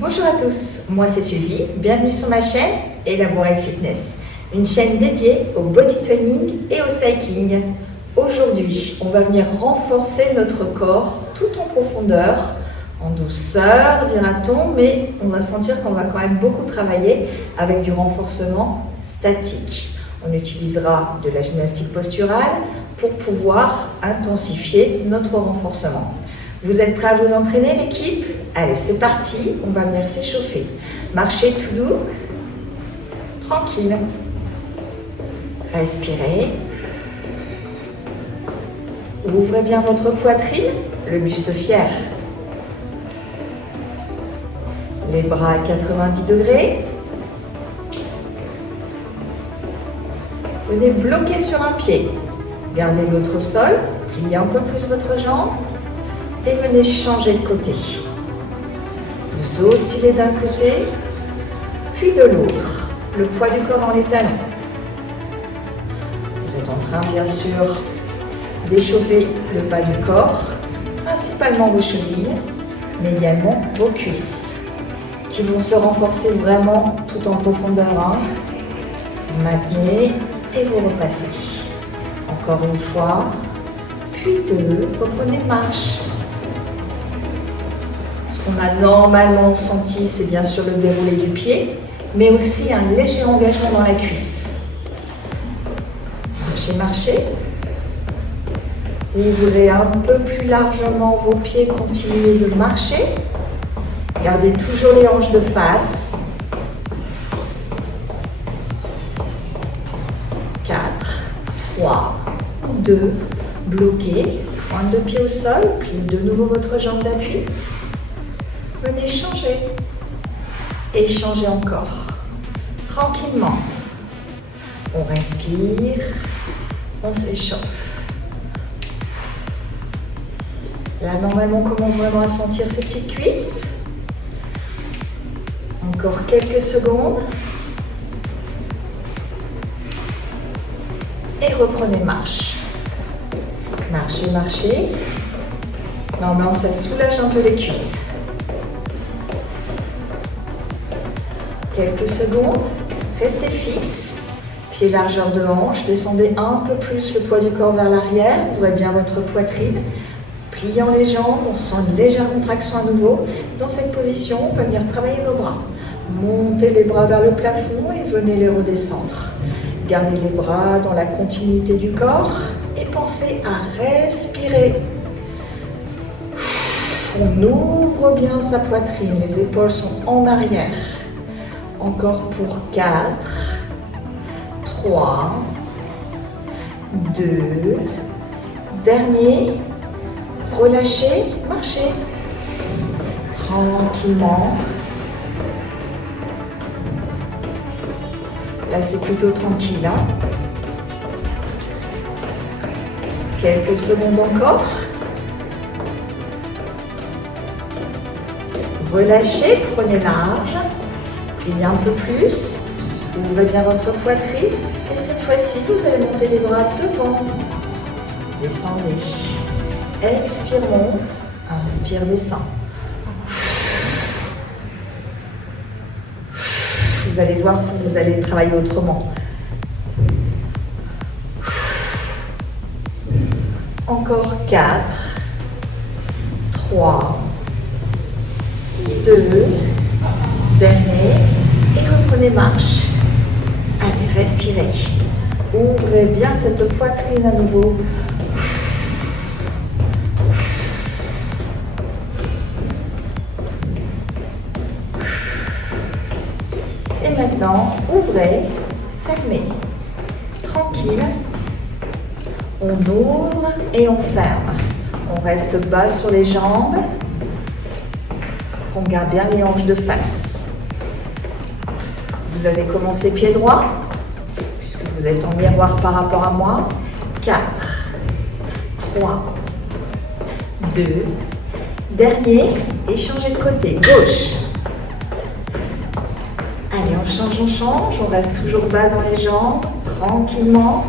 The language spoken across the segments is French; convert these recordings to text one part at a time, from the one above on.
Bonjour à tous, moi c'est Sylvie, bienvenue sur ma chaîne Elaborate Fitness, une chaîne dédiée au body training et au cycling. Aujourd'hui, on va venir renforcer notre corps tout en profondeur, en douceur dira-t-on, mais on va sentir qu'on va quand même beaucoup travailler avec du renforcement statique. On utilisera de la gymnastique posturale pour pouvoir intensifier notre renforcement. Vous êtes prêts à vous entraîner l'équipe? Allez, c'est parti, on va venir s'échauffer. Marchez tout doux, tranquille. Respirez. Ouvrez bien votre poitrine, le buste fier. Les bras à 90 degrés. Venez bloquer sur un pied. Gardez l'autre au sol, pliez un peu plus votre jambe et venez changer de côté. Vous oscillez d'un côté, puis de l'autre. Le poids du corps dans les talons. Vous êtes en train, bien sûr, d'échauffer le bas du corps, principalement vos chevilles, mais également vos cuisses, qui vont se renforcer vraiment tout en profondeur. Vous maintenez et vous repassez. Encore une fois, puis deux, reprenez marche. Ce qu'on a normalement senti, c'est bien sûr le déroulé du pied, mais aussi un léger engagement dans la cuisse. Marchez, marchez. Ouvrez un peu plus largement vos pieds, continuez de marcher. Gardez toujours les hanches de face. 4, 3, 2, bloquez. Pointe de pied au sol, pliez de nouveau votre jambe d'appui. Venez changer. Et changez encore. Tranquillement. On respire. On s'échauffe. Là, normalement, on commence vraiment à sentir ces petites cuisses. Encore quelques secondes. Et reprenez marche. Marchez, marchez. Normalement, ça soulage un peu les cuisses. Quelques secondes. Restez fixe. Pied largeur de hanche. Descendez un peu plus le poids du corps vers l'arrière. Ouvrez bien votre poitrine. Pliant les jambes, on sent une légère contraction à nouveau. Dans cette position, on va venir travailler nos bras. Montez les bras vers le plafond et venez les redescendre. Gardez les bras dans la continuité du corps et pensez à respirer. On ouvre bien sa poitrine, les épaules sont en arrière. Encore pour 4, 3, 2, dernier. Relâchez, marchez. Tranquillement. Là, c'est plutôt tranquille. Quelques secondes encore. Relâchez, prenez large. Pliez un peu plus. Ouvrez bien votre poitrine. Et cette fois-ci, vous allez monter les bras devant. Descendez. Expire, monte. Inspire, descend. Vous allez voir que vous allez travailler autrement. Encore 4, 3, 2, dernier. Et reprenez marche. Allez, respirez. Ouvrez bien cette poitrine à nouveau. Et maintenant, ouvrez, fermez. Tranquille. On ouvre et on ferme. On reste bas sur les jambes. On garde bien les hanches de face. Vous allez commencer pied droit, puisque vous êtes en miroir par rapport à moi. 4, 3, 2, dernier. Et changez de côté. Gauche. Allez, on change, on reste toujours bas dans les jambes, tranquillement.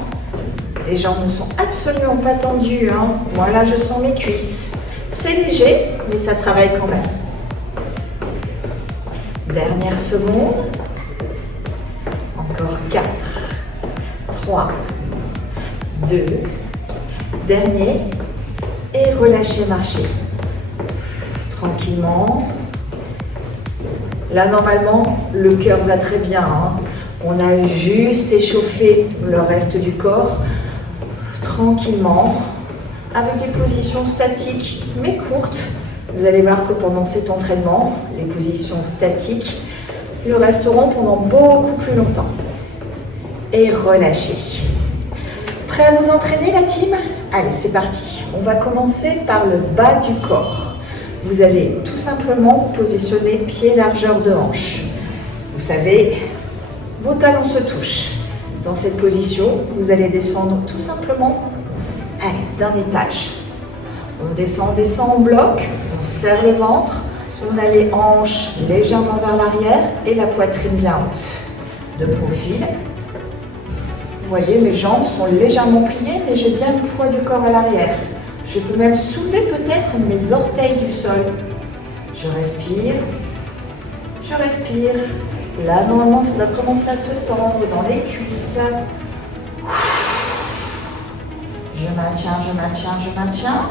Les jambes ne sont absolument pas tendues. Moi là, je sens mes cuisses. C'est léger, mais ça travaille quand même. Dernière seconde. Encore 4, 3, 2, dernier. Et relâchez, marchez. Tranquillement. Là, normalement, le cœur va très bien, hein. On a juste échauffé le reste du corps. Tranquillement, avec des positions statiques, mais courtes. Vous allez voir que pendant cet entraînement, les positions statiques le resteront pendant beaucoup plus longtemps. Et relâchez. Prêt à vous entraîner, la team? Allez, c'est parti. On va commencer par le bas du corps. Vous allez tout simplement positionner pied largeur de hanche. Vous savez, vos talons se touchent. Dans cette position, vous allez descendre tout simplement d'un étage. On descend en bloc, on serre le ventre, on a les hanches légèrement vers l'arrière et la poitrine bien haute. De profil. Vous voyez, mes jambes sont légèrement pliées, mais j'ai bien le poids du corps à l'arrière. Je peux même soulever peut-être mes orteils du sol. Je respire. Je respire. Là, normalement, ça doit commencer à se tendre dans les cuisses. Je maintiens, je maintiens, je maintiens.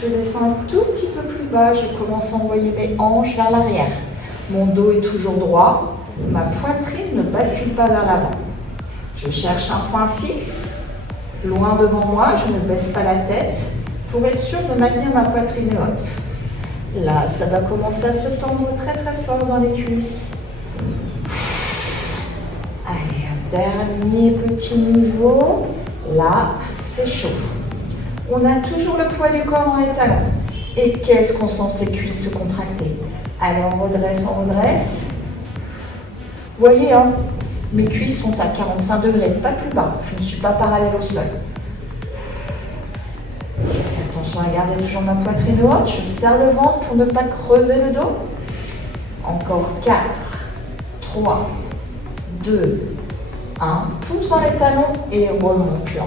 Je descends un tout petit peu plus bas. Je commence à envoyer mes hanches vers l'arrière. Mon dos est toujours droit. Ma poitrine ne bascule pas vers l'avant. Je cherche un point fixe. Loin devant moi, je ne baisse pas la tête pour être sûr de maintenir ma poitrine haute. Là, ça va commencer à se tendre très très fort dans les cuisses. Allez, un dernier petit niveau. Là, c'est chaud. On a toujours le poids du corps dans les talons. Et qu'est-ce qu'on sent ces cuisses se contracter? Allez, on redresse, on redresse. Vous voyez, hein, mes cuisses sont à 45 degrés, pas plus bas. Je ne suis pas parallèle au sol. Je fais attention à garder toujours ma poitrine haute. Je serre le ventre pour ne pas creuser le dos. Encore 4, 3, 2, 1. Pousse dans les talons et remonte là.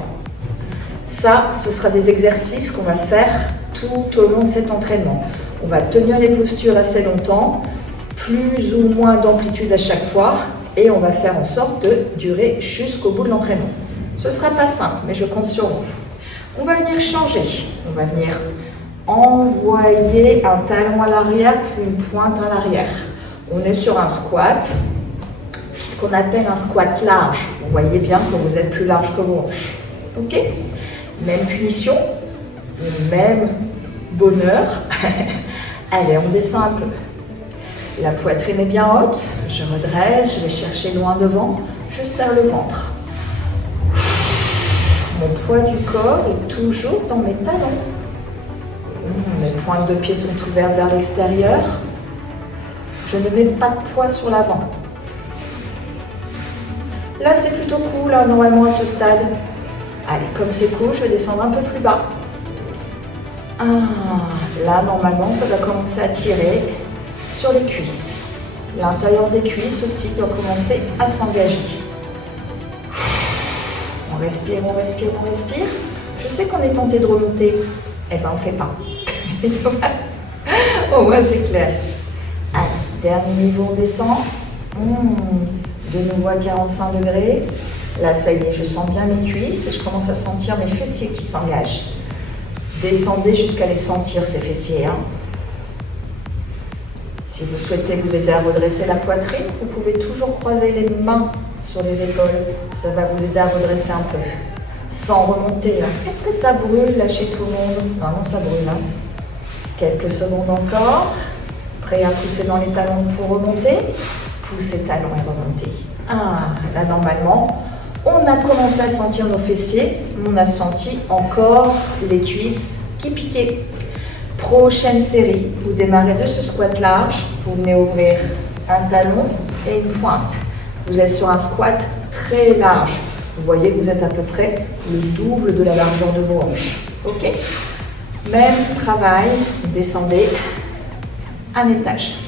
Ça, ce sera des exercices qu'on va faire tout au long de cet entraînement. On va tenir les postures assez longtemps, plus ou moins d'amplitude à chaque fois, et on va faire en sorte de durer jusqu'au bout de l'entraînement. Ce ne sera pas simple, mais je compte sur vous. On va venir changer. On va venir envoyer un talon à l'arrière, puis une pointe à l'arrière. On est sur un squat, ce qu'on appelle un squat large. Vous voyez bien que vous êtes plus large que vos hanches. Ok? Même punition, même bonheur. Allez, on descend un peu. La poitrine est bien haute. Je redresse, je vais chercher loin devant. Je serre le ventre. Mon poids du corps est toujours dans mes talons. Mes pointes de pied sont ouvertes vers l'extérieur. Je ne mets pas de poids sur l'avant. Là, c'est plutôt cool, hein, normalement, à ce stade. Allez, comme c'est cool, je vais descendre un peu plus bas. Là, normalement, ça doit commencer à tirer sur les cuisses. L'intérieur des cuisses aussi doit commencer à s'engager. On respire, on respire, on respire. Je sais qu'on est tenté de remonter. Eh bien, on ne fait pas. Au moins, c'est clair. Allez, dernier niveau, on descend. De nouveau à 45 degrés. Là, ça y est, je sens bien mes cuisses et je commence à sentir mes fessiers qui s'engagent. Descendez jusqu'à les sentir, ces fessiers. Hein. Si vous souhaitez vous aider à redresser la poitrine, vous pouvez toujours croiser les mains sur les épaules. Ça va vous aider à redresser un peu, sans remonter. Hein. Est-ce que ça brûle là chez tout le monde? Non, ça brûle. Hein. Quelques secondes encore. Prêt à pousser dans les talons pour remonter. Poussez talons et remontez. Là, normalement, on a commencé à sentir nos fessiers. On a senti encore les cuisses qui piquaient. Prochaine série, vous démarrez de ce squat large. Vous venez ouvrir un talon et une pointe. Vous êtes sur un squat très large. Vous voyez que vous êtes à peu près le double de la largeur de vos hanches. Ok? Même travail, descendez un étage.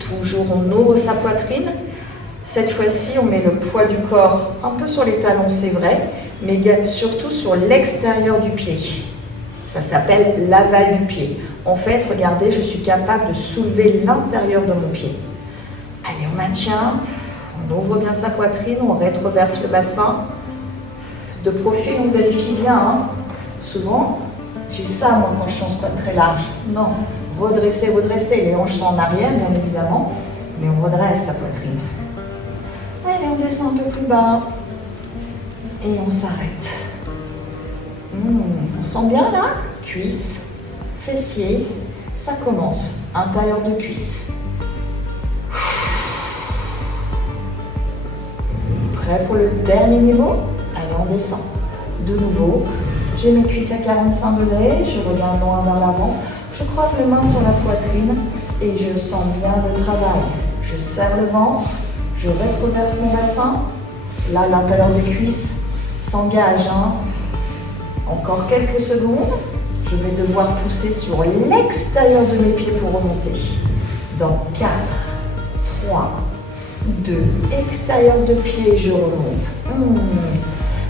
Toujours, on ouvre sa poitrine. Cette fois-ci, on met le poids du corps un peu sur les talons, c'est vrai, mais surtout sur l'extérieur du pied. Ça s'appelle l'aval du pied. En fait, regardez, je suis capable de soulever l'intérieur de mon pied. Allez, on maintient. On ouvre bien sa poitrine, on rétroverse le bassin. De profil, on vérifie bien. Hein. Souvent, j'ai ça moi quand je suis en squat très large. Non, redresser, redresser. Les hanches sont en arrière, bien évidemment, mais on redresse sa poitrine. Allez, on descend un peu plus bas. Et on s'arrête. On sent bien là, cuisse, fessier. Ça commence, intérieur de cuisse. Prêt pour le dernier niveau? Allez, on descend. De nouveau, j'ai mes cuisses à 45 degrés, je regarde loin vers l'avant, je croise les mains sur la poitrine et je sens bien le travail. Je serre le ventre, je rétroverse mon bassin. Là, l'intérieur des cuisses s'engage. Hein. Encore quelques secondes. Je vais devoir pousser sur l'extérieur de mes pieds pour remonter. Dans 4, 3, 2, extérieur de pied, je remonte.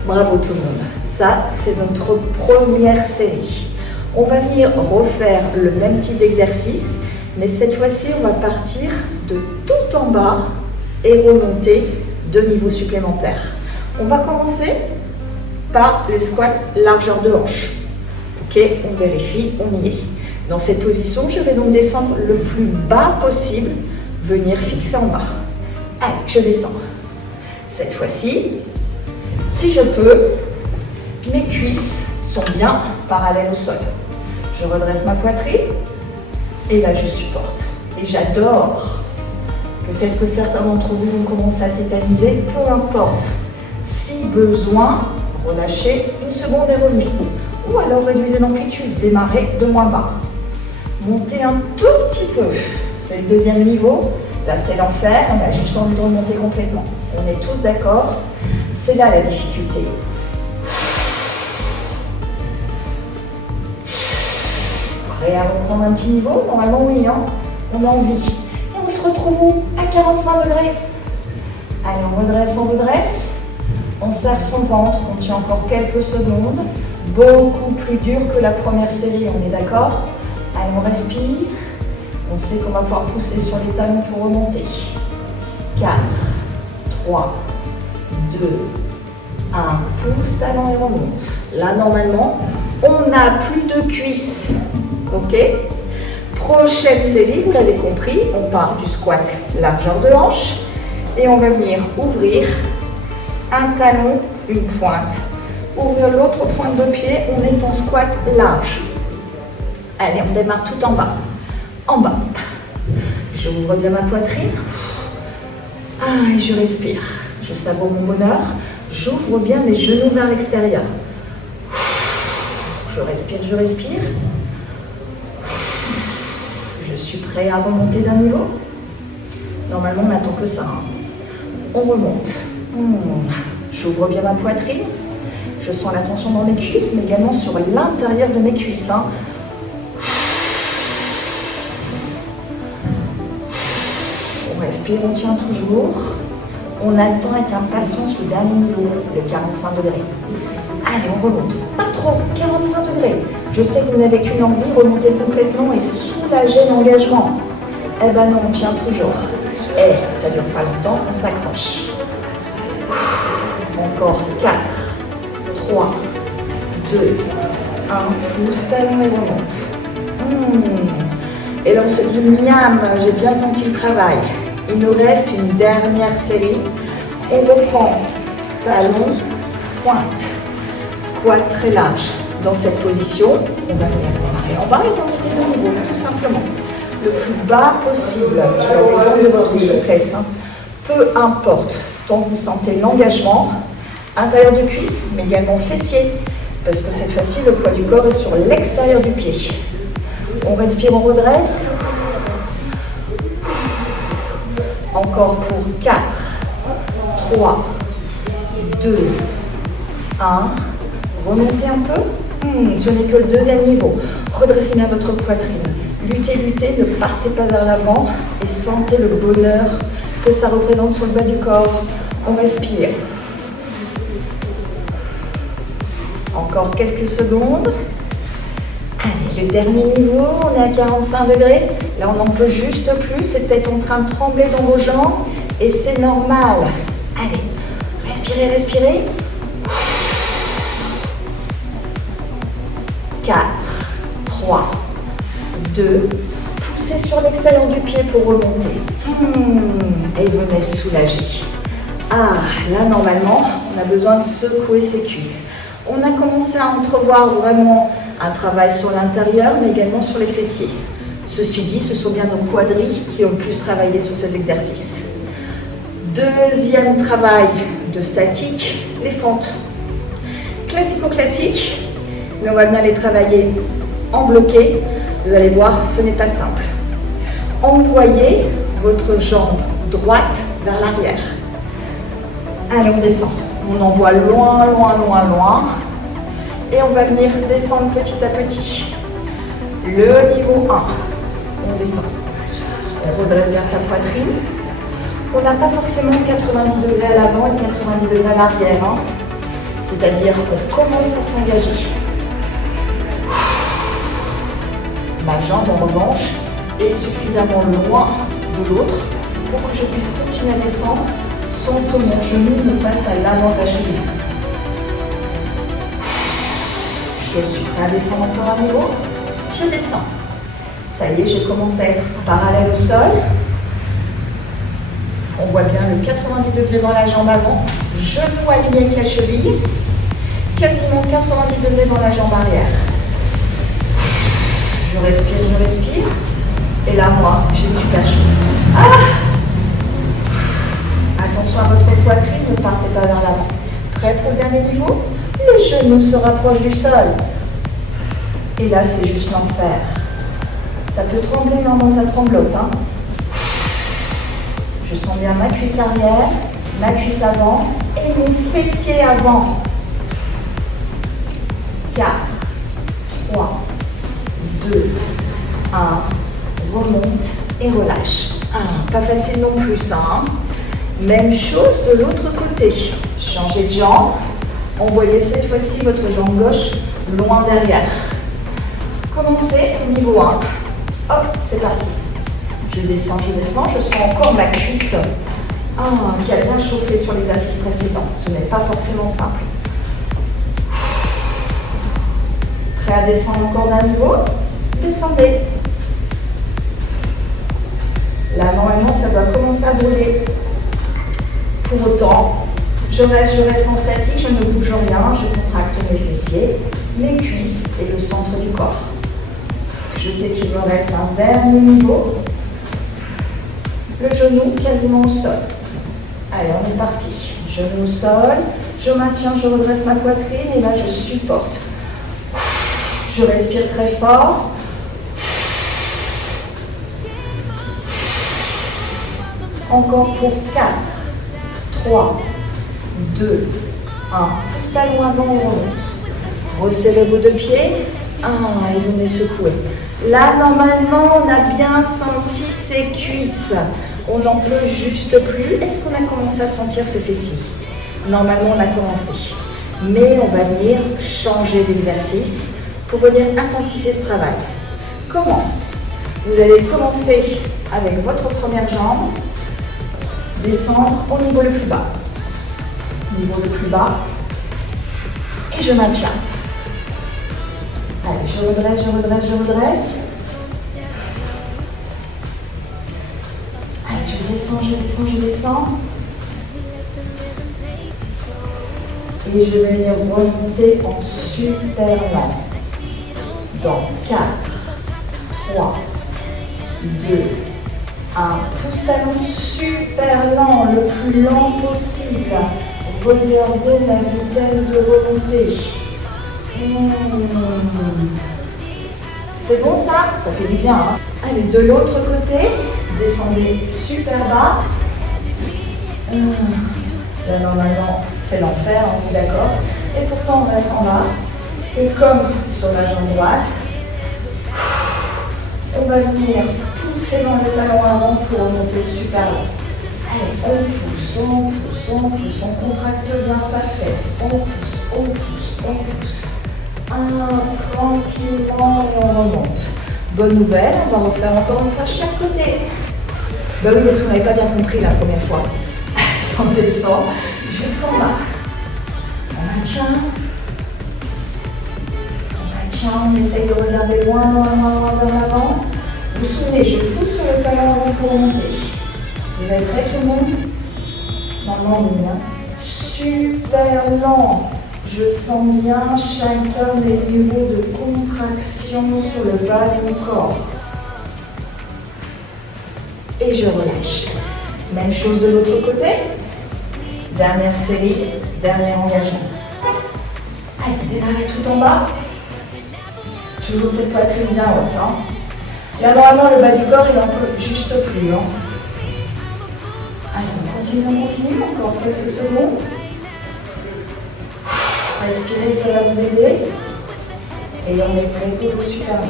Bravo tout le monde. Ça, c'est notre première série. On va venir refaire le même type d'exercice, mais cette fois-ci, on va partir de tout en bas et remonter 2 niveaux supplémentaires. On va commencer par les squats largeur de hanche. Ok, on vérifie, on y est. Dans cette position, je vais donc descendre le plus bas possible, venir fixer en bas. Allez, je descends. Cette fois-ci, si je peux, mes cuisses sont bien parallèles au sol. Je redresse ma poitrine et là je supporte. Et j'adore. Peut-être que certains d'entre vous vont commencer à tétaniser, peu importe. Si besoin, relâchez une seconde et revenez. Ou alors réduisez l'amplitude, démarrez de moins bas. Montez un tout petit peu. C'est le deuxième niveau. Là, c'est l'enfer. On a juste envie de remonter complètement. On est tous d'accord. C'est là la difficulté. Prêt à reprendre un petit niveau? Normalement, oui, hein. On a envie. Et on se retrouve où? À 45 degrés. Allez, on redresse. On serre son ventre. On tient encore quelques secondes. Beaucoup plus dur que la première série, on est d'accord? Allez, on respire. On sait qu'on va pouvoir pousser sur les talons pour remonter. 4, 3, 2, 1. Pousse, talon et remonte. Là, normalement, on n'a plus de cuisses. Ok? Prochaine série, vous l'avez compris, on part du squat largeur de hanche et on va venir ouvrir un talon, une pointe. Ouvrir l'autre pointe de pied, on est en squat large. Allez, on démarre tout en bas. En bas. J'ouvre bien ma poitrine. Et je respire. Je savoure mon bonheur. J'ouvre bien mes genoux vers l'extérieur. Je respire, je respire. Je suis prêt à remonter d'un niveau. Normalement, on n'attend que ça. Hein. On remonte. J'ouvre bien ma poitrine. Je sens la tension dans mes cuisses, mais également sur l'intérieur de mes cuisses. Hein. On respire, on tient toujours. On attend avec impatience le dernier niveau, le 45 degrés. Allez, on remonte. Pas trop, 45 degrés. Je sais que vous n'avez qu'une envie, remonter complètement et soulager l'engagement. Eh ben non, on tient toujours. Et ça ne dure pas longtemps, on s'accroche. Encore 4, 3, 2, 1, pousse, talon et remonte. Et là on se dit, miam, j'ai bien senti le travail. Il nous reste une dernière série. On reprend talon, pointe, squat très large. Dans cette position, on va venir démarrer en bas et remonter de niveau, tout simplement. Le plus bas possible, ce qui va dépendre de votre souplesse. Hein. Peu importe, tant que vous sentez l'engagement, intérieur de cuisse, mais également fessier, parce que cette fois-ci, le poids du corps est sur l'extérieur du pied. On respire, on redresse. Encore pour 4, 3, 2, 1. Remontez un peu. Ce n'est que le deuxième niveau. Redressez bien votre poitrine. Luttez, luttez, ne partez pas vers l'avant et sentez le bonheur que ça représente sur le bas du corps. On respire. Encore quelques secondes. Allez, le dernier niveau, on est à 45 degrés. Là, on n'en peut juste plus. C'est peut-être en train de trembler dans vos jambes. Et c'est normal. Allez, respirez, respirez. 4, 3, 2. Poussez sur l'extérieur du pied pour remonter. Et venez soulager. Ah, là, normalement, on a besoin de secouer ses cuisses. On a commencé à entrevoir vraiment un travail sur l'intérieur, mais également sur les fessiers. Ceci dit, ce sont bien nos quadris qui ont le plus travaillé sur ces exercices. Deuxième travail de statique, les fentes. Classico-classique, mais on va bien les travailler en bloqué. Vous allez voir, ce n'est pas simple. Envoyez votre jambe droite vers l'arrière. Allez, on descend. On envoie loin, loin, loin, loin. Et on va venir descendre petit à petit. Le niveau 1. On descend. On redresse bien sa poitrine. On n'a pas forcément 90 degrés à l'avant et 90 degrés à l'arrière. Hein. C'est-à-dire qu'on commence à s'engager. Ma jambe, en revanche, est suffisamment loin de l'autre pour que je puisse continuer à descendre sans que mon genou ne passe à l'avant de la cheville. Je suis prêt à descendre encore un niveau. Je descends. Ça y est, je commence à être parallèle au sol. On voit bien le 90 degrés dans la jambe avant. Genou aligné avec la cheville. Quasiment 90 degrés dans la jambe arrière. Je respire, je respire. Et là, moi, j'ai super chaud. Ah! Attention à votre poitrine, ne partez pas vers l'avant. Prêt pour le dernier niveau? Les genoux se rapprochent du sol. Et là, c'est juste l'enfer. Ça peut trembler, non, ça tremblote. Hein. Je sens bien ma cuisse arrière, ma cuisse avant et mon fessier avant. 4, 3, 2, 1. Remonte et relâche. Pas facile non plus, ça. Hein. Même chose de l'autre côté. Changez de jambe. Envoyez cette fois-ci votre jambe gauche loin derrière. Commencez au niveau 1. Hop, c'est parti. Je descends, je sens encore ma cuisse qui a bien chauffé sur l'exercice précédent. Ce n'est pas forcément simple. Prêt à descendre encore d'un niveau? Descendez. Là, normalement, ça doit commencer à brûler. Pour autant, je reste en statique, je ne bouge rien, je contracte mes fessiers, mes cuisses et le centre du corps. Je sais qu'il me reste un dernier niveau. Le genou quasiment au sol. Allez, on est parti. Genou au sol, je maintiens, je redresse ma poitrine et là, je supporte. Je respire très fort. Encore pour 4, 3, 2, 1. Pousse talon avant, on remonte. Resserrez vos deux pieds. Et venez secouer. Là, normalement, on a bien senti ses cuisses. On n'en peut juste plus. Est-ce qu'on a commencé à sentir ses fessiers? Normalement, on a commencé. Mais on va venir changer d'exercice pour venir intensifier ce travail. Comment? Vous allez commencer avec votre première jambe. Descendre au niveau le plus bas. Niveau le plus bas. Et je maintiens. Allez, je redresse, je redresse, je redresse. Allez, je descends, je descends, je descends. Et je vais venir remonter en super lent. Dans 4, 3, 2, 1. Pouce talon super lent, le plus lent possible. Regardez la vitesse de remontée. C'est bon ça? Ça fait du bien. Hein. Allez, de l'autre côté, descendez super bas. Là, normalement, c'est l'enfer, on est d'accord. Et pourtant, on reste en bas. Et comme sur la jambe droite, on va venir pousser dans le talon avant pour remonter super loin. Allez, on pousse, on pousse, on pousse, on contracte bien sa fesse. On pousse, on pousse, on pousse. Tranquillement et on remonte. Bonne nouvelle, on va refaire encore une fois chaque côté. Bah oui, parce qu'on n'avait pas bien compris la première fois. On descend jusqu'en bas. On maintient. On essaye de regarder loin vers l'avant. Vous vous souvenez, je pousse sur le talon avant pour remonter. Vous êtes prêts tout le monde? Maintenant, bien. Super lent. Je sens bien chacun des niveaux de contraction sur le bas de mon corps. Et je relâche. Même chose de l'autre côté. Dernière série, dernier engagement. Allez, démarrez tout en bas. Toujours cette poitrine bien haute. Hein. Là, normalement, le bas du corps, il est un peu juste plus. Hein. Allez, on continue, encore quelques secondes. Respirez, ça va vous aider. Et on est prêt pour le super.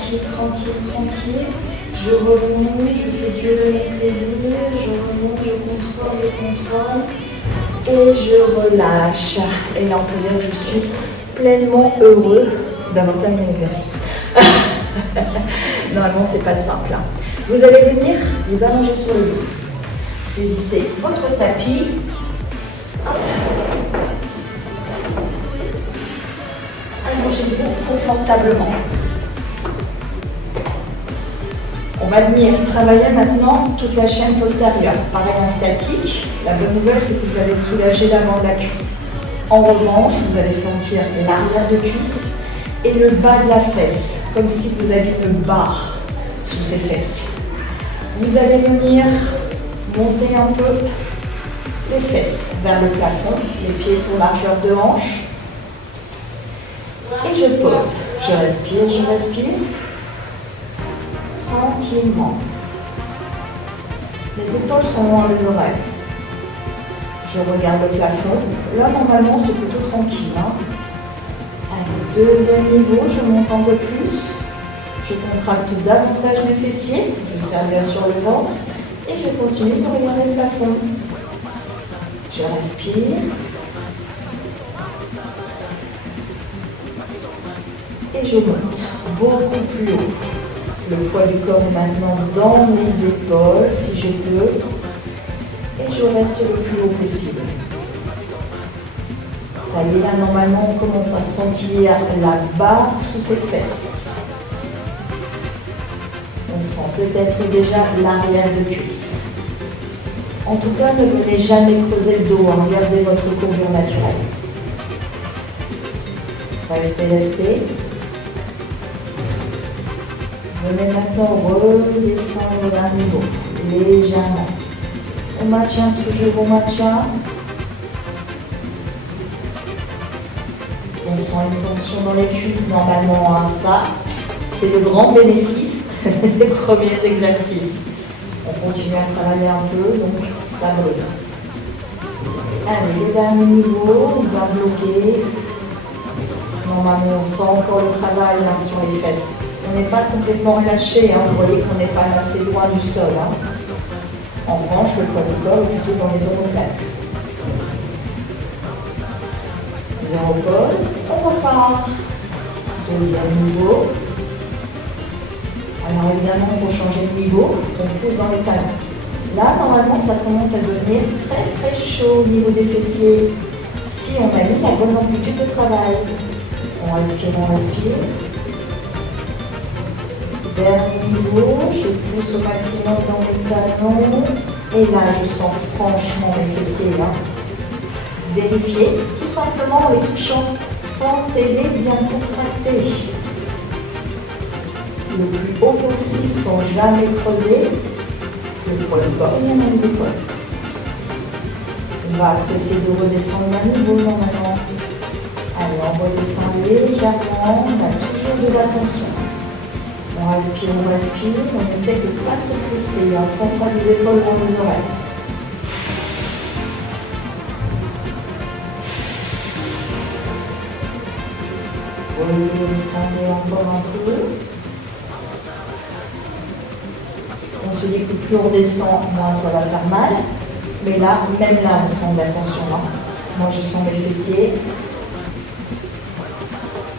Tranquille. Je remonte, je fais Dieu de mon plaisir. Je remonte, je contrôle. Et je relâche. Et là, on peut dire que je suis pleinement heureux d'avoir terminé l'exercice. Normalement, c'est pas simple. Hein. Vous allez venir vous allonger sur le dos. Saisissez votre tapis. Hop. Allongez-vous confortablement. On va venir travailler maintenant toute la chaîne postérieure. Pareil en statique. La bonne nouvelle, c'est que vous allez soulager l'avant de la cuisse. En revanche, vous allez sentir l'arrière de cuisse et le bas de la fesse, comme si vous aviez une barre sous ces fesses. Vous allez venir monter un peu les fesses vers le plafond, les pieds sur largeur de hanche. Et je pose. Je respire. Tranquillement. Les épaules sont loin des oreilles. Je regarde le plafond. Là, normalement, c'est plutôt tranquille. Hein. Allez, deuxième niveau, je monte un peu plus. Je contracte davantage mes fessiers. Je serre bien sur le ventre. Et je continue de regarder le plafond. Je respire. Et je monte beaucoup plus haut. Le poids du corps est maintenant dans mes épaules, si je peux. Et je reste le plus haut possible. Ça y est, là, normalement, on commence à sentir la barre sous ses fesses. On sent peut-être déjà l'arrière de cuisse. En tout cas, ne venez jamais creuser le dos. Hein. Regardez votre courbure naturelle. Restez. Venez maintenant redescendre d'un niveau, légèrement. On maintient toujours, On sent une tension dans les cuisses normalement. Hein. Ça, c'est le grand bénéfice des premiers exercices. On continue à travailler un peu, donc ça brûle. Allez, le dernier niveau, on doit bloquer. Normalement, on sent encore le travail hein, sur les fesses. On n'est pas complètement relâché, hein. Vous voyez qu'on n'est pas assez loin du sol. Hein. En revanche, le poids du corps est plutôt dans les omoplates. Zéro pause, on repart. Deuxième niveau. Alors évidemment, pour changer de niveau, on pousse dans les talons. Là, normalement, ça commence à devenir très chaud au niveau des fessiers. Si on a mis la bonne amplitude de travail. On respire. Dernier niveau, je pousse au maximum dans mes talons. Et là, je sens franchement mes fessiers là. Vérifiez, tout simplement en les touchant. Sentez-les bien contractés. Le plus haut possible, sans jamais creuser. Le poids du corps est bien dans les épaules. On va essayer de redescendre d'un niveau normalement. Allez, on redescend légèrement. On a toujours de la tension. On respire, on essaie de ne pas se crisper. On pense à les épaules dans les oreilles. Redescendez encore un peu. On se dit que plus on descend, moins ça va faire mal. Mais là, même là, on sent de la tension. Hein. Moi, je sens mes fessiers.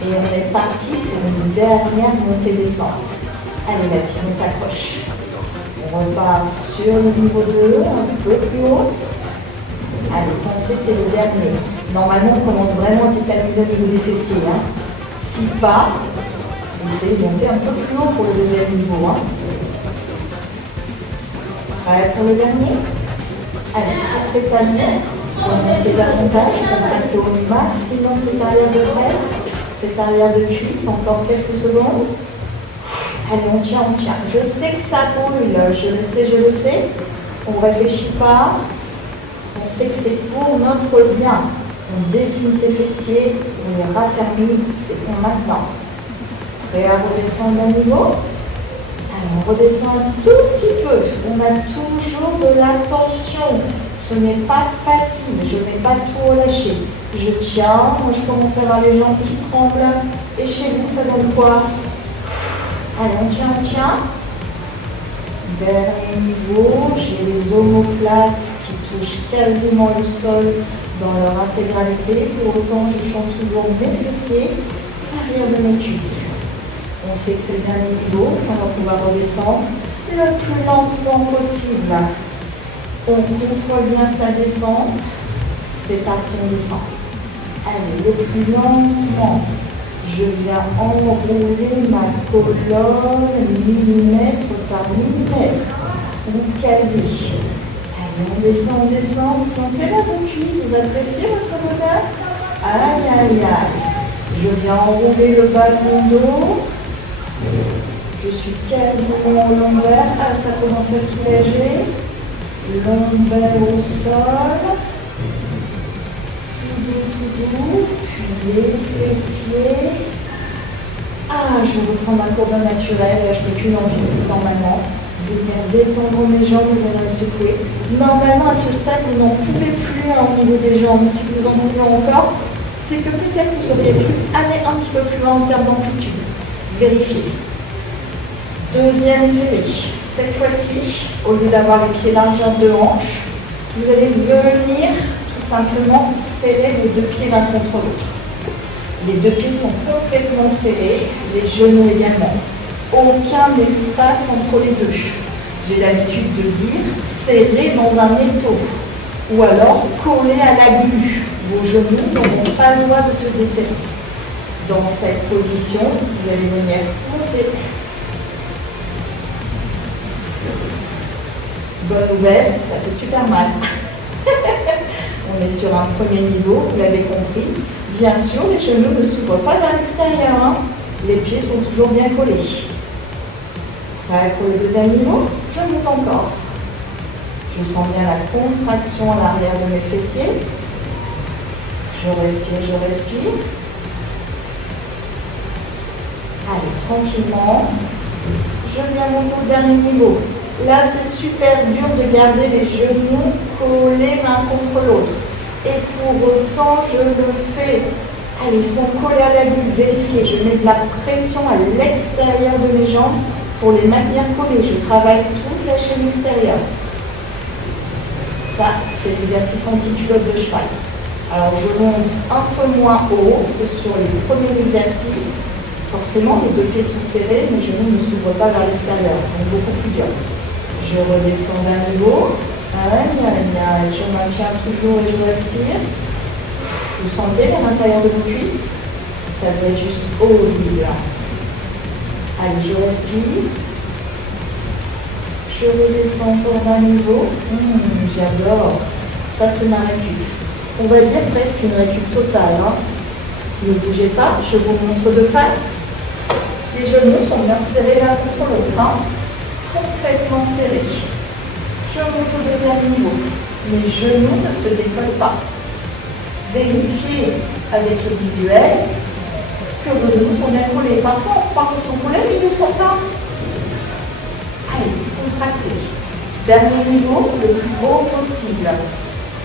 Et on est parti pour une dernière montée-descente. Allez, la tire, on s'accroche. On repart sur le niveau 2, un peu plus haut. Allez, pensez, c'est le dernier. Normalement, on commence vraiment à s'étaliser au niveau des fessiers. Hein. Si pas, essayez de monter un peu plus haut pour le deuxième niveau. Hein. Prêt pour le dernier? Allez, pour s'étaler, on va monter davantage, contracter au maximum cette arrière de fesses, cette arrière de cuisse, encore quelques secondes. Allez, on tient, on tient. Je sais que ça brûle, je le sais. On ne réfléchit pas. On sait que c'est pour notre bien. On dessine ses fessiers, on les raffermit, c'est pour maintenant. Prêt à redescendre d'un niveau? Alors, on redescend un tout petit peu. On a toujours de la tension. Ce n'est pas facile, je ne vais pas tout relâcher. Je tiens, moi je commence à avoir les jambes qui tremblent. Et chez vous, ça donne quoi? Allez, on tient. Dernier niveau, j'ai les omoplates qui touchent quasiment le sol dans leur intégralité. Pour autant, je sens toujours mes fessiers, l'arrière de mes cuisses. On sait que c'est le dernier niveau, on va pouvoir redescendre le plus lentement possible. On contrôle bien sa descente. C'est parti, on descend. Allez, le plus lentement. Je viens enrouler ma colonne millimètre par millimètre, ou quasi. Allez, on descend. Vous sentez là vos cuisses, vous appréciez votre modèle? Aïe. Je viens enrouler le bas de mon dos. Je suis quasiment au lombaire. Ah, ça commence à soulager. Lombaire au sol. Tout doux. Puis les fessiers. Ah, je reprends ma courbe naturelle. Je n'ai qu'une envie, normalement, de venir détendre mes jambes et de venir les secouer. Normalement, à ce stade, vous n'en pouvez plus au niveau des jambes. Si vous en voulez encore, c'est que peut-être vous auriez pu aller un petit peu plus loin en termes d'amplitude. Vérifiez. Deuxième série. Cette fois-ci, au lieu d'avoir les pieds largeur de hanche, vous allez venir tout simplement serrer les deux pieds l'un contre l'autre. Les deux pieds sont complètement serrés, les genoux également. Aucun espace entre les deux. J'ai l'habitude de dire serrer dans un étau ou alors coller à la glu. Vos genoux n'auront pas le droit de se desserrer. Dans cette position, vous allez venir monter. Bonne nouvelle, ça fait super mal. On est sur un premier niveau, vous l'avez compris. Bien sûr, les genoux ne s'ouvrent pas vers l'extérieur. Hein. Les pieds sont toujours bien collés. Prêt pour le deuxième niveau? Je monte encore. Je sens bien la contraction à l'arrière de mes fessiers. Je respire. Allez, tranquillement. Je viens monter au dernier niveau. Là, c'est super dur de garder les genoux collés l'un contre l'autre. Et pour autant, je le fais. Allez, ils sont collés à la bulle. Vérifiez, je mets de la pression à l'extérieur de mes jambes pour les maintenir collés. Je travaille toute la chaîne extérieure. Ça, c'est l'exercice anti-culotte de cheval. Alors, je monte un peu moins haut que sur les premiers exercices. Forcément, les deux pieds sont serrés, mes genoux ne s'ouvrent pas vers l'extérieur, donc beaucoup plus dur. Je redescends d'un niveau. Aïe, je maintiens toujours et je respire. Vous sentez à l'intérieur de vos cuisses? Ça doit être juste horrible. Allez, je respire. Je redescends encore d'un niveau. J'adore. Ça, c'est ma récup. On va dire presque une récup totale. Hein. Ne bougez pas, je vous montre de face. Les genoux sont bien serrés l'un contre l'autre. Hein. Complètement serrés. Je monte au deuxième niveau. Mes genoux ne se décollent pas. Vérifiez avec le visuel que vos genoux sont bien collés. Parfois, on croit qu'ils sont collés, mais ils ne sont pas. Allez, contractez. Dernier niveau, le plus haut possible.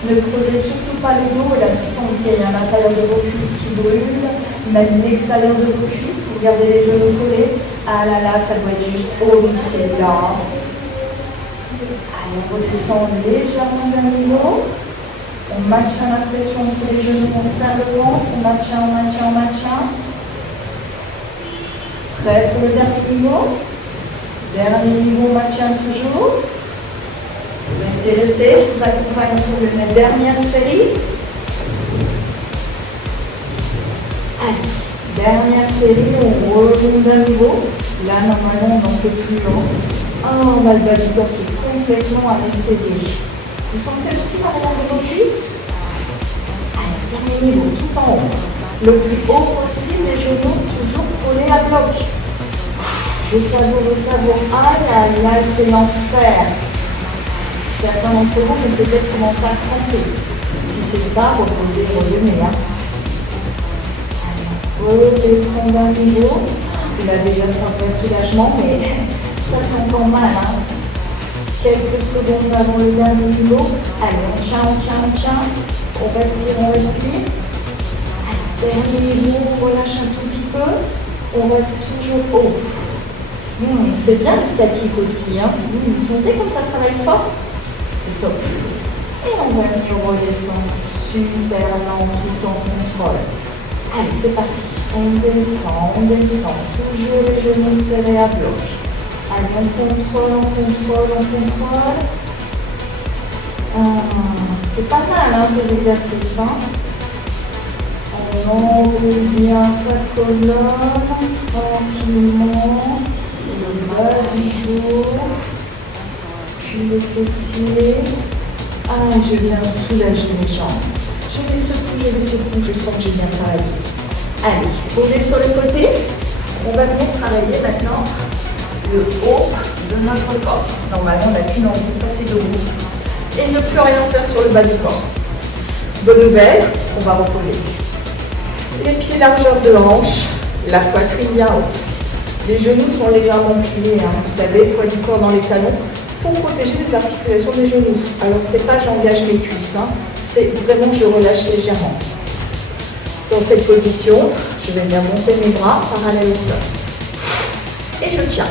Ne creusez surtout pas le dos et la santé à l'intérieur de vos cuisses qui brûlent, même l'extérieur de vos cuisses, vous gardez les genoux collés. Ah là là, ça doit être juste horrible celui-là. Allez, on redescend légèrement d'un niveau. On maintient la pression entre les genoux, on serre le ventre, on maintient, on maintient, on maintient. Prêt pour le dernier niveau? Dernier niveau, on maintient toujours. Restez, restez, je vous accompagne pour la dernière série. Allez, dernière série, on remonte d'un niveau. Là, normalement, on n'en peut plus long. Oh, on a le bas du corps qui est complètement anesthésié. Vous sentez aussi l'arrière de vos cuisses? Allez, dernier niveau, tout en haut. Le plus haut possible, les genoux toujours collés à bloc. Je savoure. Aïe, aïe, aïe, c'est l'enfer. Certains d'entre vous vont peut-être commencer à cramper. Si c'est ça, reposez, revenez. Redescend d'un niveau. Il a déjà certains soulagements, mais ça fait encore mal. Quelques secondes avant le dernier niveau. Allez, on tient. On respire. Allez, dernier niveau, on relâche un tout petit peu. On reste toujours haut. C'est bien le statique aussi. Vous sentez comme ça travaille fort? C'est top. Et on va venir redescendre super lent tout en contrôle. Allez, c'est parti. On descend. Toujours les genoux serrés à bloc. Allez, on contrôle. C'est pas mal ces exercices. On enroule bien sa colonne tranquillement. Le bas du dos, puis les fessiers. Je viens soulager mes jambes. Je les secoue, je sens que j'ai bien travaillé. Allez, posez sur le côté. On va venir travailler maintenant le haut de notre corps. Normalement, on n'a qu'une envie de passer debout et ne plus rien faire sur le bas du corps. Bonne nouvelle, on va reposer. Les pieds largeur de hanche, la poitrine bien haute. Les genoux sont légèrement pliés, vous savez, poids du corps dans les talons pour protéger les articulations des genoux. Alors, c'est pas j'engage mes cuisses, c'est vraiment je relâche légèrement. Dans cette position, je vais bien monter mes bras parallèles au sol. Et je tiens.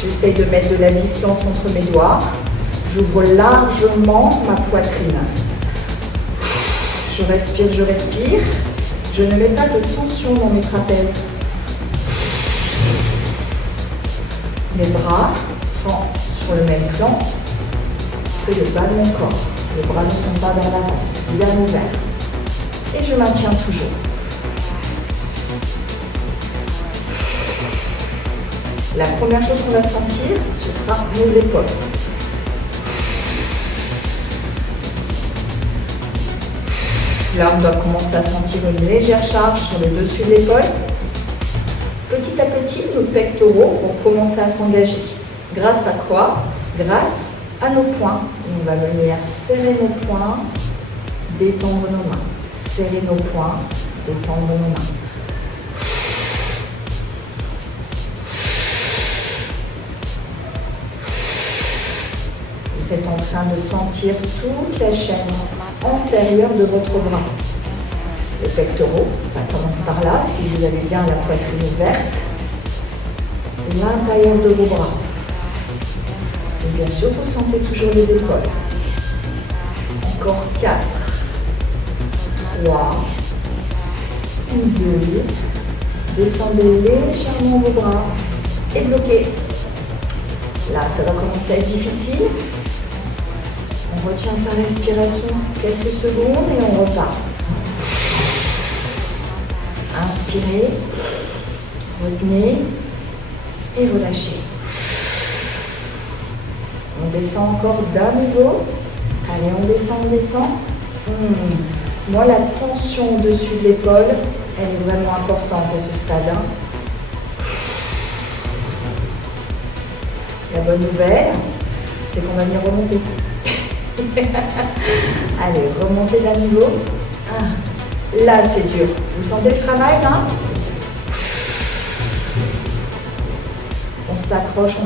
J'essaye de mettre de la distance entre mes doigts. J'ouvre largement ma poitrine. Je respire. Je ne mets pas de tension dans mes trapèzes. Mes bras sont sur le même plan que le bas de mon corps. Les bras ne sont pas vers l'avant, bien ouverts. Et je maintiens toujours. La première chose qu'on va sentir, ce sera nos épaules. Là, on doit commencer à sentir une légère charge sur le dessus de l'épaule. Petit à petit, nos pectoraux vont commencer à s'engager. Grâce à quoi? Grâce à nos poings. On va venir serrer nos poings, détendre nos mains. Serrer nos poings, détendre nos mains. Vous êtes en train de sentir toute la chaîne antérieure de votre bras. Les pectoraux, ça commence par là, si vous avez bien la poitrine ouverte. L'intérieur de vos bras. Et bien sûr, vous sentez toujours les épaules. Encore 4, 3, 2. Descendez légèrement vos bras et bloquez. Là, ça va commencer à être difficile. On retient sa respiration quelques secondes et on repart. Inspirez, retenez et relâchez. On descend encore d'un niveau. Allez, on descend. Moi, la tension au-dessus de l'épaule, elle est vraiment importante à ce stade. La bonne nouvelle, c'est qu'on va venir remonter. Allez, remontez d'un niveau. Là, c'est dur. Vous sentez le travail, là? On s'accroche.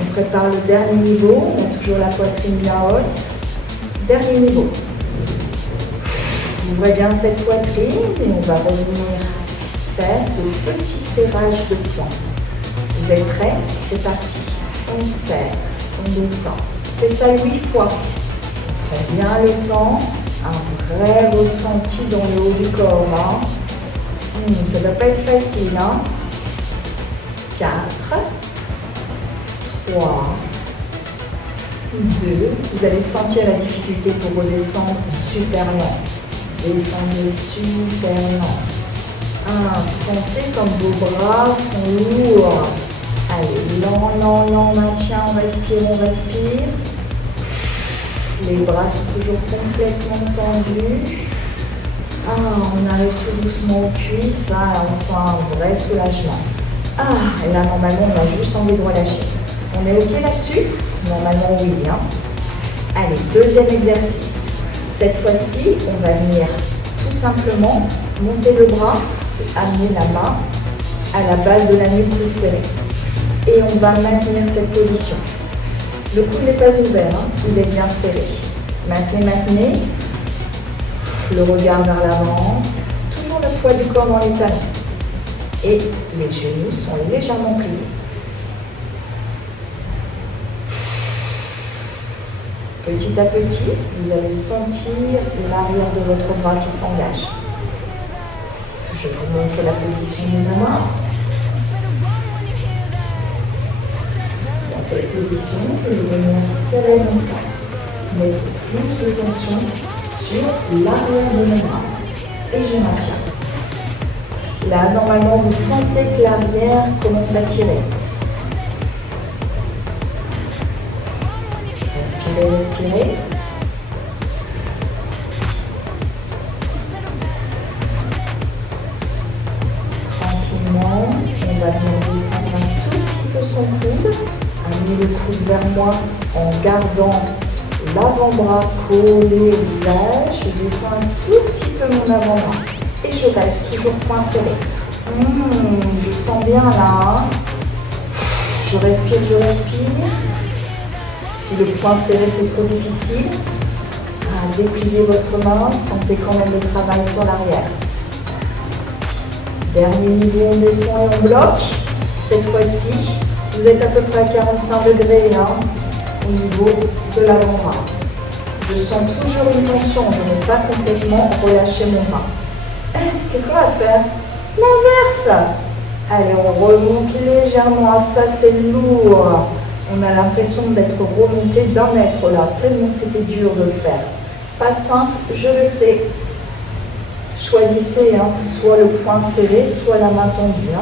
On prépare le dernier niveau. On a toujours la poitrine bien haute. Dernier niveau. Ouvrez bien cette poitrine et on va revenir faire de petits serrages de poings. Vous êtes prêts? C'est parti. On serre, on détend. On fait ça 8 fois. Prends bien le temps, un vrai ressenti dans le haut du corps. Hein. Ça ne va pas être facile. Hein. 4, 3, 2. Vous allez sentir la difficulté pour redescendre super lent. Descendez super lent. 1. Sentez comme vos bras sont lourds. Allez, lent, lent, lent, maintien, on respire. Les bras sont toujours complètement tendus. On arrive tout doucement aux cuisses, on sent un vrai soulagement. Et là, normalement, on a juste envie de relâcher. On est OK là-dessus? Normalement, oui. Hein. Allez, deuxième exercice. Cette fois-ci, on va venir tout simplement monter le bras et amener la main à la base de la nuque coude serré. Et on va maintenir cette position. Le coude n'est pas ouvert, il est bien serré. Maintenez. Le regard vers l'avant. Toujours le poids du corps dans les talons. Et les genoux sont légèrement pliés. Petit à petit, vous allez sentir l'arrière de votre bras qui s'engage. Je vous montre la position de ma main. Dans cette position, je vais venir serrer mon bras, mettre plus de tension sur l'arrière de mon bras. Et je maintiens. Là, normalement, vous sentez que l'arrière commence à tirer. Respirez. Tranquillement, on va venir descendre un tout petit peu son coude. Amener le coude vers moi en gardant l'avant-bras collé au visage. Je descends un tout petit peu mon avant-bras. Et je reste toujours poing serré. Je sens bien là. Je respire. Si le poing serré c'est trop difficile, dépliez votre main, sentez quand même le travail sur l'arrière. Dernier niveau, on descend et on bloque. Cette fois-ci, vous êtes à peu près à 45 degrés au niveau de l'avant-bras. Je sens toujours une tension, je n'ai pas complètement relâché mon bras. Qu'est-ce qu'on va faire? L'inverse. Allez, on remonte légèrement. Ça, c'est lourd. On a l'impression d'être remonté d'1 mètre là, tellement c'était dur de le faire. Pas simple, je le sais. Choisissez soit le poing serré, soit la main tendue.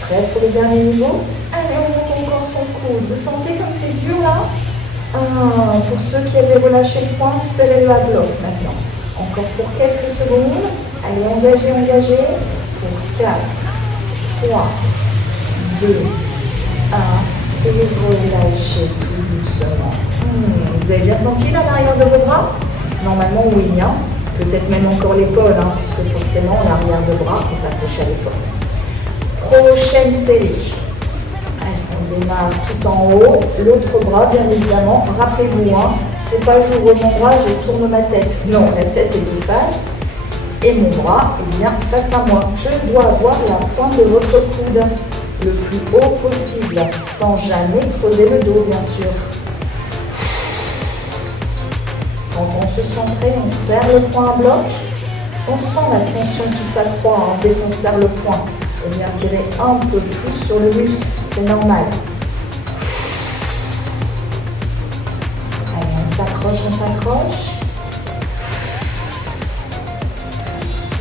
Prêt pour le dernier niveau? Allez, on monte encore son coude. Vous sentez comme c'est dur là? Pour ceux qui avaient relâché le poing, serrez-le à bloc maintenant. Encore pour quelques secondes. Allez, engagez. Pour 4, 3, 2, 1. Et relâchez tout doucement. Vous avez bien senti là l'arrière de vos bras? Normalement, oui. Peut-être même encore l'épaule, puisque forcément, l'arrière de bras est accroché à l'épaule. Prochaine série. Allez, on démarre tout en haut. L'autre bras, bien évidemment. Rappelez-vous, c'est pas j'ouvre mon bras, je tourne ma tête. Non, la tête est de face. Et mon bras est bien face à moi. Je dois avoir la pointe de votre coude le plus haut possible, sans jamais creuser le dos, bien sûr. Quand on se sent prêt, on serre le poing à bloc. On sent la tension qui s'accroît dès qu'on serre le poing. On vient tirer un peu plus sur le muscle, c'est normal. Allez, on s'accroche.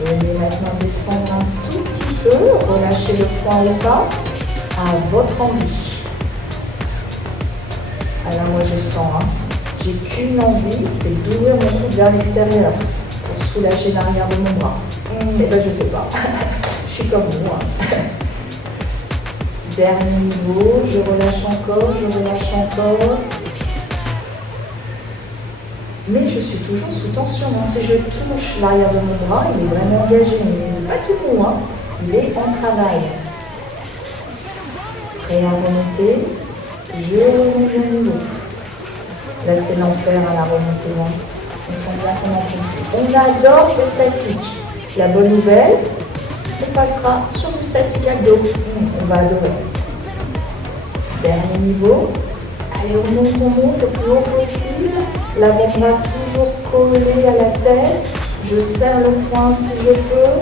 Venez maintenant descendre un tout petit peu, relâchez le poing au bas à votre envie. Alors moi je sens, j'ai qu'une envie, c'est d'ouvrir mon coude vers l'extérieur pour soulager l'arrière de mon bras. Et ben je fais pas, je suis comme vous. Dernier niveau, je relâche encore. Mais je suis toujours sous tension. Si je touche l'arrière de mon bras, il est vraiment engagé. Il n'est pas tout mou, il est en travail. Prêt à remonter, je remonte le niveau. Là, c'est l'enfer à la remontée. On sent bien qu'on en peut plus. On adore ces statiques. La bonne nouvelle, on passera sur le statique abdos. On va adorer. Dernier niveau. Allez, on monte le plus haut possible. L'avant-bras toujours collé à la tête. Je serre le poing si je peux.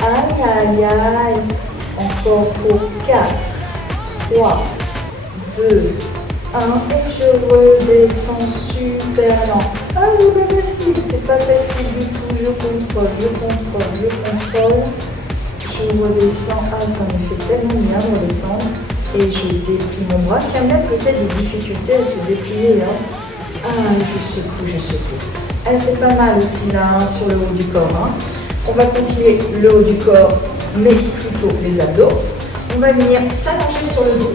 Aïe, aïe, aïe. Encore pour 4, 3, 2, 1. Et je redescends super lent. Ah, c'est pas facile du tout. Je contrôle. Je redescends. Ah, ça me fait tellement bien de redescendre. Et je déplie mon bras, qui a même peut-être des difficultés à se déplier. Ah, je secoue. Ah, c'est pas mal aussi là, sur le haut du corps. On va continuer le haut du corps, mais plutôt les abdos. On va venir s'allonger sur le dos.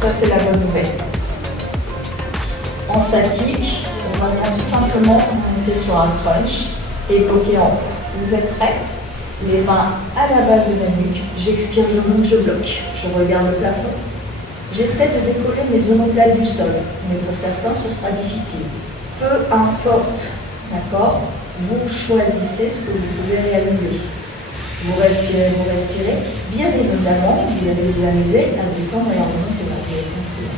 Ça, c'est la bonne nouvelle. En statique, on va venir tout simplement monter sur un crunch et bloquer en haut. Vous êtes prêts? Les mains à la base de la nuque. J'expire, je monte, je bloque. Je regarde le plafond. J'essaie de décoller mes omoplates du sol, mais pour certains, ce sera difficile. Peu importe, d'accord? Vous choisissez ce que vous pouvez réaliser. Vous respirez. Bien évidemment, vous allez vous amuser à descendre et à remonter vers le ventre.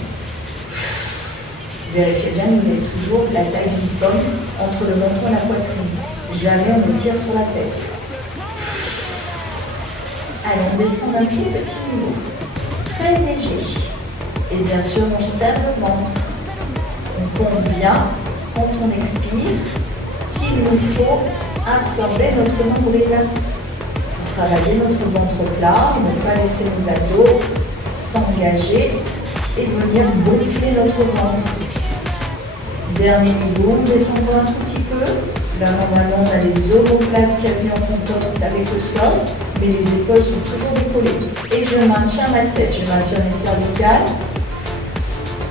Vérifiez bien que vous avez toujours la taille du pomme entre le menton et la poitrine. Jamais on ne tire sur la tête. Allez, on descend d'un tout petit niveau, très léger. Et bien sûr, on serre le ventre. On pense bien, quand on expire, qu'il nous faut absorber notre nombril. Travailler notre ventre plat, ne pas laisser nos abdos s'engager et venir gonfler notre ventre. Dernier niveau, on descend un tout petit peu. Là, normalement, on a les omoplates quasi en contact avec le sol, mais les épaules sont toujours décollées. Et je maintiens ma tête, je maintiens mes cervicales.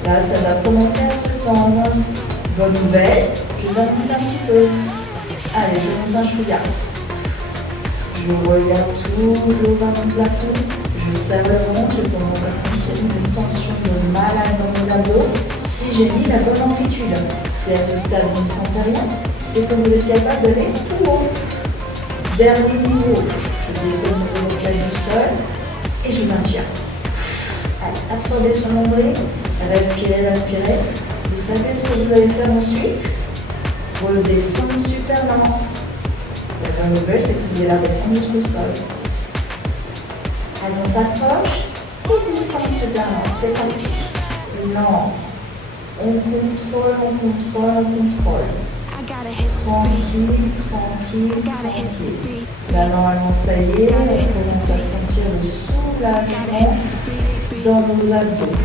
Là, ça va commencer à se tendre. Bonne nouvelle, je vais monter un petit peu. Allez, je monte un chouïa. Je regarde toujours vers mon plafond. Je serre le ventre, je commence à sentir une tension de malade dans mes abdos. Si j'ai mis la bonne amplitude, si à ce stade vous ne sentez rien, c'est que vous êtes capable d'aller tout haut. Dernier niveau, je décolle mes omoplates du sol et je maintiens. Allez, absorbez son nombril, respirez. Vous savez ce que vous allez faire ensuite? Redescendre super lent. La bonne nouvelle, c'est que vous allez la descendre jusqu'au sol. Allez, on s'approche et descend super lent. C'est parti. Lent. On contrôle. Tranquille. Là, normalement, ça y est, je commence à sentir le soulagement dans nos abdos.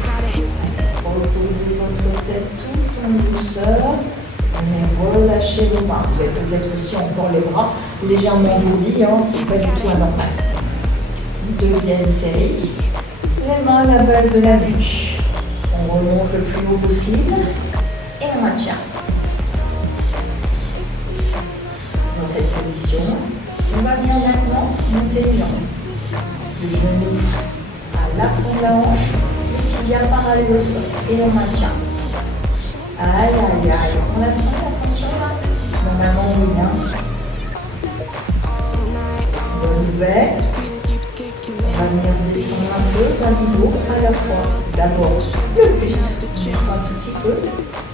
Reposez votre tête tout en douceur, mais relâchez vos mains. Vous avez peut-être aussi encore les bras légèrement engourdis, c'est pas du tout anormal. Deuxième série, les mains à la base de la nuque. On remonte le plus haut possible et on maintient. Dans cette position, on va bien maintenant monter les jambes. Les genoux à l'avant de la hanche, le tibia parallèle au sol et on maintient. Aïe, on la sent, attention là. Normalement, on est bien. Bonne nouvelle. On va venir descendre un peu d'un niveau à la fois. D'abord le buste, on descend un tout petit peu,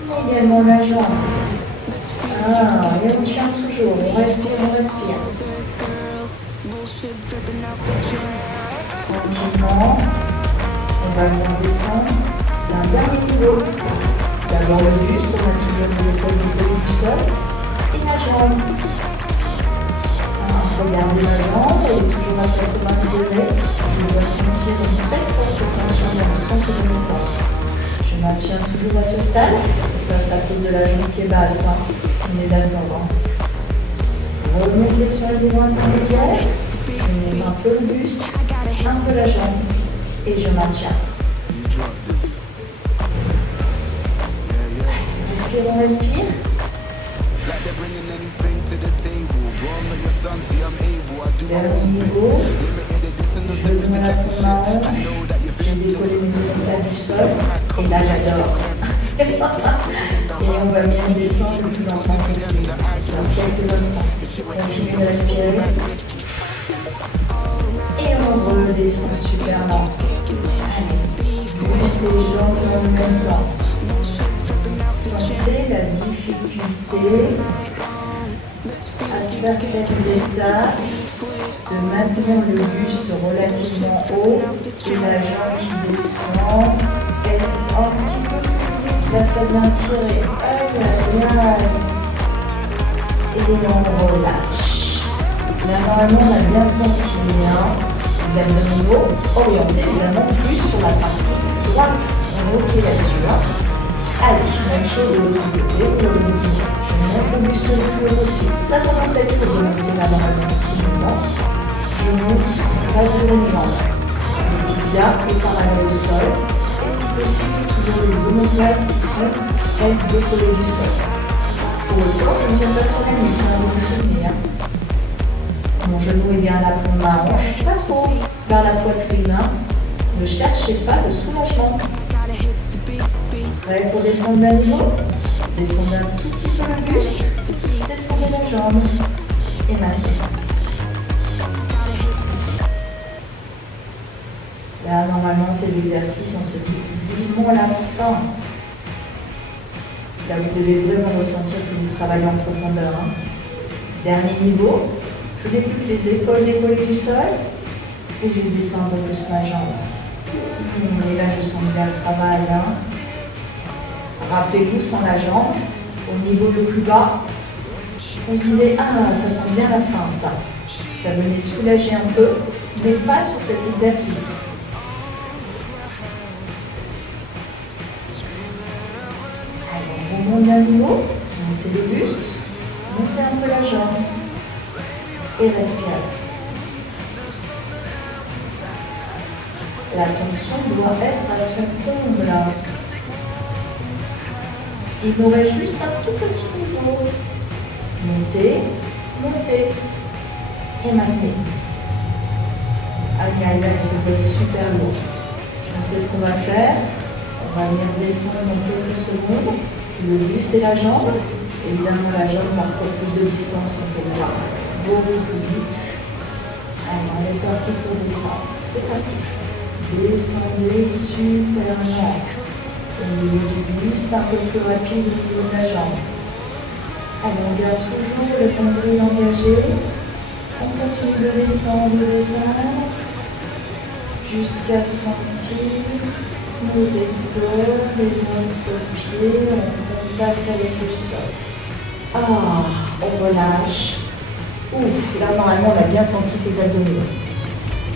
mais également la jambe. Et on tient toujours, on respire. Tranquillement, on va venir descendre d'un dernier niveau. D'abord le buste, on a toujours les épaules du sol et la jambe. Regardez ma jambe, elle est toujours à 90 degrés. Je dois sentir une très forte tension dans le centre de mon corps. Je maintiens toujours à ce stade. Et ça, c'est à cause de la jambe qui est basse. On est d'accord. Remontez sur le niveau intermédiaire. Je monte un peu le buste, un peu la jambe. Et je maintiens. Respire. Dernier niveau, je mets la main en haut, je décolle mes omoplates du sol, et là j'adore. Et on va bien descendre le plus longtemps possible, dans quelques instants. Continuez de respirer. Et on redescend super lent. Allez, juste tes jambes en même temps. Sentez la difficulté à certaines étapes de maintenir le buste relativement haut et la jambe qui descend. Et un petit peu plus vite, là ça vient tirer. Aïe aïe aïe. Et on relâche. Là normalement on a bien senti les abdominaux orientés évidemment plus sur la partie droite. On est ok là-dessus. Allez, même chose de l'autre côté. Je monte le buste le plus haut possible. Ça commence à être de monter là normalement tout le mouvement. Je monte la deuxième jambe. Le tibia est parallèle au sol. Et si possible, toujours les omoplates qui sont, elles, décollées du sol. Pour autant, je ne tiens pas sur la nuque, vous vous souvenez. Mon genou est bien là pour ma hanche, pas trop vers la poitrine. Ne cherchez pas le soulagement. Prêt pour descendre d'un niveau? Descendez un tout petit peu le buste. Descendez la jambe. Et maintenant. Là, normalement, ces exercices, on se dit vivement la fin. Là, vous devez vraiment ressentir que vous travaillez en profondeur. Dernier niveau. Je débute les épaules décollées du sol. Et je descends un peu plus ma jambe. Et là, je sens bien le travail. Rappelez-vous, sans la jambe, au niveau le plus bas, on se disait, ah, ça sent bien la fin, ça. Ça venait soulager un peu, mais pas sur cet exercice. Alors, on monte d'un niveau, montez le buste, montez un peu la jambe, et respirez. La tension doit être à son comble. Il nous reste juste un tout petit niveau. Montez, montez et maintenez. Aïe aïe aïe, ça va être super lourd. On sait ce qu'on va faire. On va venir descendre dans quelques secondes. Le buste et la jambe. Évidemment, la jambe va prendre plus de distance qu'on peut le voir beaucoup plus vite. Allez, on est parti pour descendre. C'est parti. Descendez super lent. Au niveau du buste, un peu plus rapide au niveau de la jambe. Allez, on garde toujours le nombril engagé. On continue de descendre, jusqu'à sentir nos épaules et notre pied en contact avec le sol. Ah, on relâche. Ouf, là normalement on a bien senti ses abdominaux.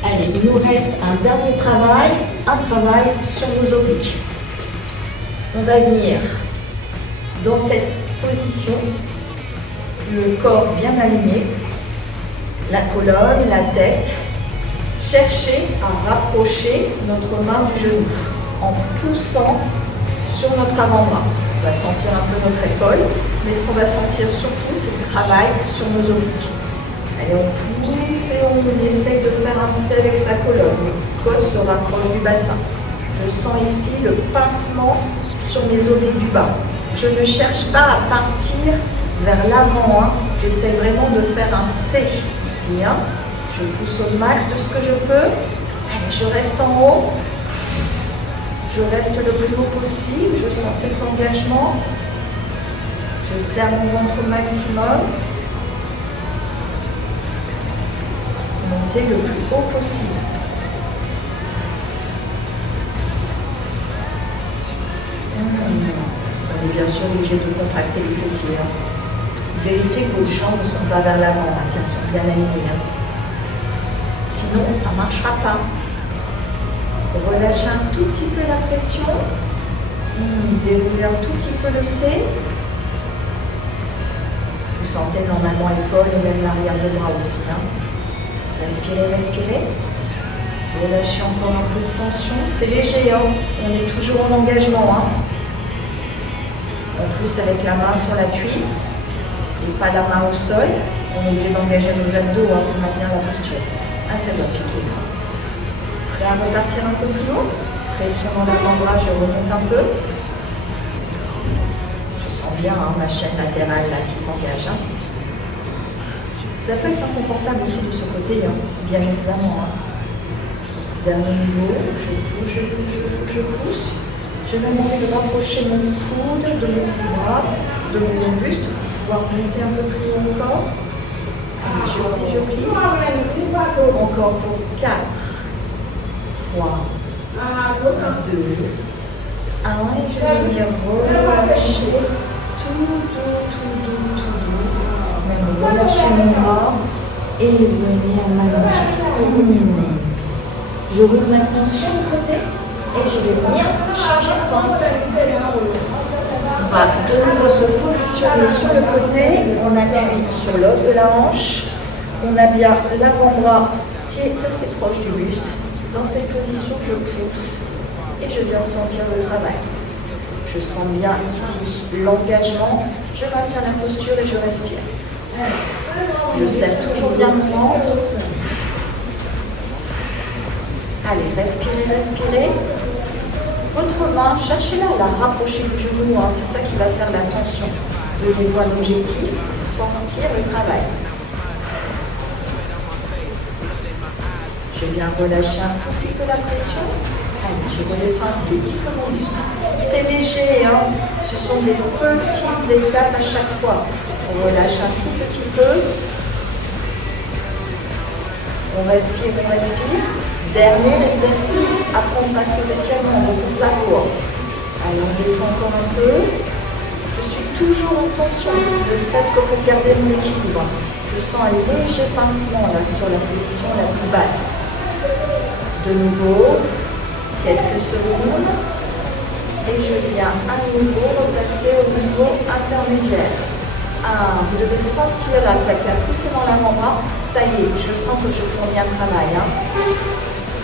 Allez, il nous reste un dernier travail, un travail sur nos obliques. On va venir dans cette position, le corps bien aligné, la colonne, la tête. Chercher à rapprocher notre main du genou en poussant sur notre avant-bras. On va sentir un peu notre épaule, mais ce qu'on va sentir surtout, c'est le travail sur nos obliques. Allez, on pousse et on essaye de faire un C avec sa colonne. Le côte se rapproche du bassin. Je sens ici le pincement sur mes obliques du bas. Je ne cherche pas à partir vers l'avant. J'essaie vraiment de faire un C ici. Je pousse au max de ce que je peux. Allez, je reste en haut. Je reste le plus haut possible. Je sens cet engagement. Je serre mon ventre au maximum. Monter le plus haut possible. On est bien sûr obligé de contracter les fessiers. Vérifiez que vos jambes ne sont pas vers l'avant, qu'elles sont bien alignées. Sinon, ça ne marchera pas. Relâchez un tout petit peu la pression. Déroulez un tout petit peu le C. Vous sentez normalement l'épaule et même l'arrière des bras aussi. Respirez, respirez. Relâchez encore un peu de tension. C'est léger, on est toujours en engagement. En plus, avec la main sur la cuisse et pas la main au sol, on est obligé d'engager nos abdos pour maintenir la posture. Ah, ça doit piquer. Prêt à repartir un peu plus haut. Pression dans l'avant-bras, je remonte un peu. Je sens bien ma chaîne latérale là, qui s'engage. Ça peut être inconfortable aussi de ce côté, bien évidemment. Dernier niveau, je pousse, je pousse, je pousse, je pousse. Je vais demander de rapprocher mon coude de mon bras, de mon buste, pour pouvoir monter un peu plus haut encore. Allez, je plie. Encore pour 4, 3, 2, 1. Et je vais venir relâcher tout doux. Même relâcher mon bras et venir m'allonger. Je roule maintenant sur le côté et je vais venir changer de sens. On va de nouveau se positionner sur le côté, on appuie sur l'os de la hanche, on a bien l'avant-bras qui est assez proche du buste. Dans cette position, je pousse et je viens sentir le travail. Je sens bien ici l'engagement, je maintiens la posture et je respire. Je serre toujours bien mon ventre. Allez, respirez, respirez. Votre main, cherchez-la à la rapprocher du genou, hein. C'est ça qui va faire la tension. Donnez-vous un objectif, sentir le travail. Je viens relâcher un tout petit peu la pression. Allez, je redescends un tout petit peu mon buste. C'est léger, hein. Ce sont des petites étapes à chaque fois. On relâche un tout petit peu. On respire, on respire. Dernier exercice, après on passe aux étirements, on repousse à court. Allez, on descend encore un peu. Je suis toujours en tension, ne serait-ce que pour garder mon équilibre. Je sens un léger pincement là sur la position la plus basse. De nouveau, quelques secondes. Et je viens à nouveau repasser au niveau intermédiaire. Vous devez sentir là, avec la poussée dans l'avant-bras. Ça y est, je sens que je fournis un travail.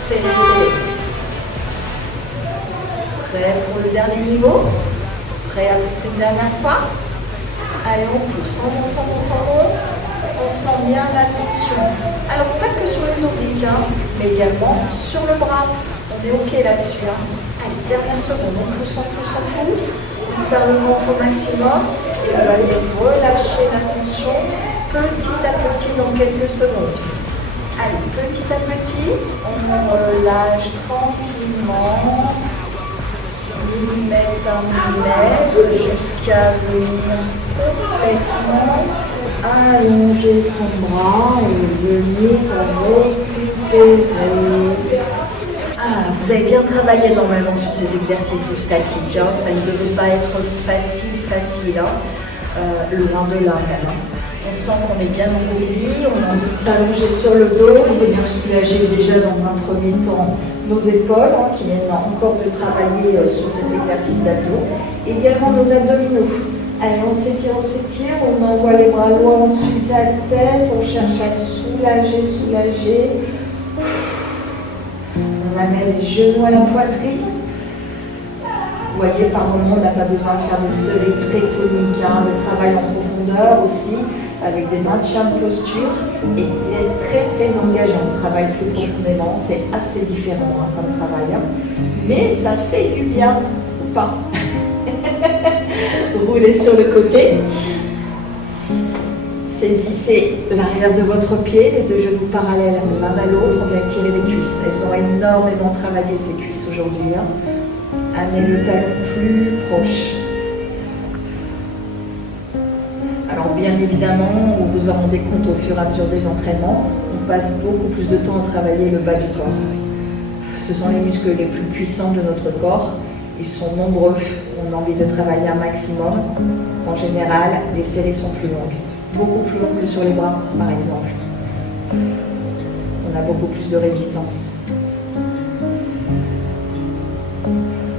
Serrez. Prêt pour le dernier niveau? Prêt à pousser une dernière fois? Allez, on pousse, on monte. On sent bien la tension. Alors, pas que sur les obliques, mais également sur le bras. On est OK là-dessus. Allez, dernière seconde, on pousse. On serre le ventre au maximum et on va aller relâcher la tension petit à petit dans quelques secondes. Allez, petit à petit, on relâche tranquillement, millimètre par millimètre, jusqu'à venir complètement allonger son bras et venir récupérer. Vous avez bien travaillé normalement sur ces exercices statiques. Ça ne devait pas être facile, loin de là même. On sent qu'on est bien endormi, on a envie de s'allonger sur le dos, on veut bien soulager déjà dans un premier temps nos épaules, qui viennent encore de travailler sur cet exercice d'abdos, et également nos abdominaux. Allez, on s'étire, on envoie les bras loin au-dessus de la tête, on cherche à soulager. On amène les genoux à la poitrine. Vous voyez, par moment, on n'a pas besoin de faire des sollets très toniques, le travail en profondeur aussi, avec des maintiens de posture et d'être très engageant. On travaille plus profondément, c'est assez différent comme travail, mais ça fait du bien ou pas. Roulez sur le côté. Saisissez l'arrière de votre pied, les deux genoux parallèles l'un à l'autre, on vient tirer les cuisses. Elles ont énormément travaillé ces cuisses aujourd'hui. Amenez le talon plus proche. Alors bien évidemment, vous vous en rendez compte au fur et à mesure des entraînements, on passe beaucoup plus de temps à travailler le bas du corps. Ce sont les muscles les plus puissants de notre corps. Ils sont nombreux, on a envie de travailler un maximum. En général, les séries sont plus longues. Beaucoup plus longues que sur les bras, par exemple. On a beaucoup plus de résistance.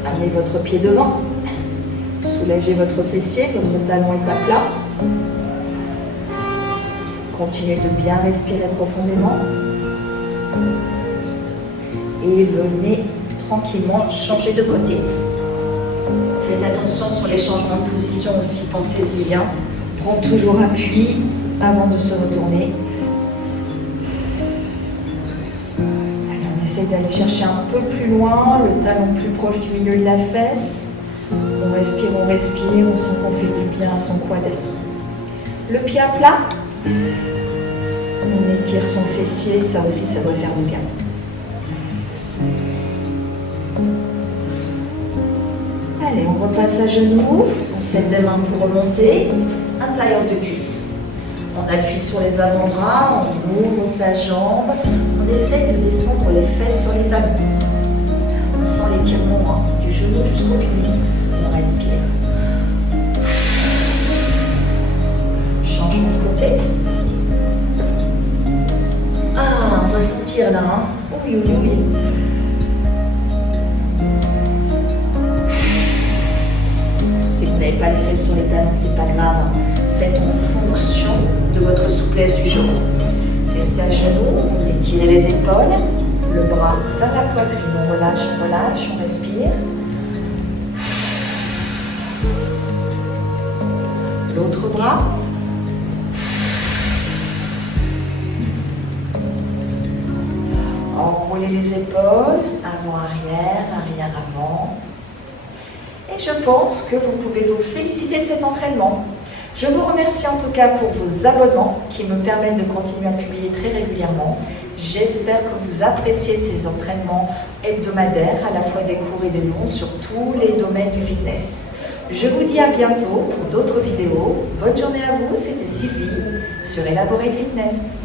Amenez votre pied devant. Soulagez votre fessier, votre talon est à plat. Continuez de bien respirer profondément. Et venez tranquillement changer de côté. Faites attention sur les changements de position aussi, pensez-y. Prends toujours appui avant de se retourner. Allez, on essaie d'aller chercher un peu plus loin, le talon plus proche du milieu de la fesse. On respire, on sent qu'on fait du bien à son quadri. Le pied à plat. On étire son fessier, ça aussi, ça doit faire du bien. Allez, on repasse à genoux, on s'aide des mains pour remonter, intérieur de cuisse. On appuie sur les avant-bras, on ouvre sa jambe, on essaie de descendre les fesses sur les talons. On sent l'étirement du genou jusqu'aux cuisses. On respire. Changement de côté. Ah, on va sentir là. Oui, oui, oui. Si vous n'avez pas les fesses sur les talons, c'est pas grave. Faites en fonction de votre souplesse du jour. Restez à genoux, on étire les épaules, le bras vers la poitrine, on relâche, on respire. L'autre bras. Enroulez les épaules, avant-arrière, arrière-avant. Et je pense que vous pouvez vous féliciter de cet entraînement. Je vous remercie en tout cas pour vos abonnements qui me permettent de continuer à publier très régulièrement. J'espère que vous appréciez ces entraînements hebdomadaires, à la fois des courts et des longs, sur tous les domaines du fitness. Je vous dis à bientôt pour d'autres vidéos. Bonne journée à vous, c'était Sylvie sur Elaborate Fitness.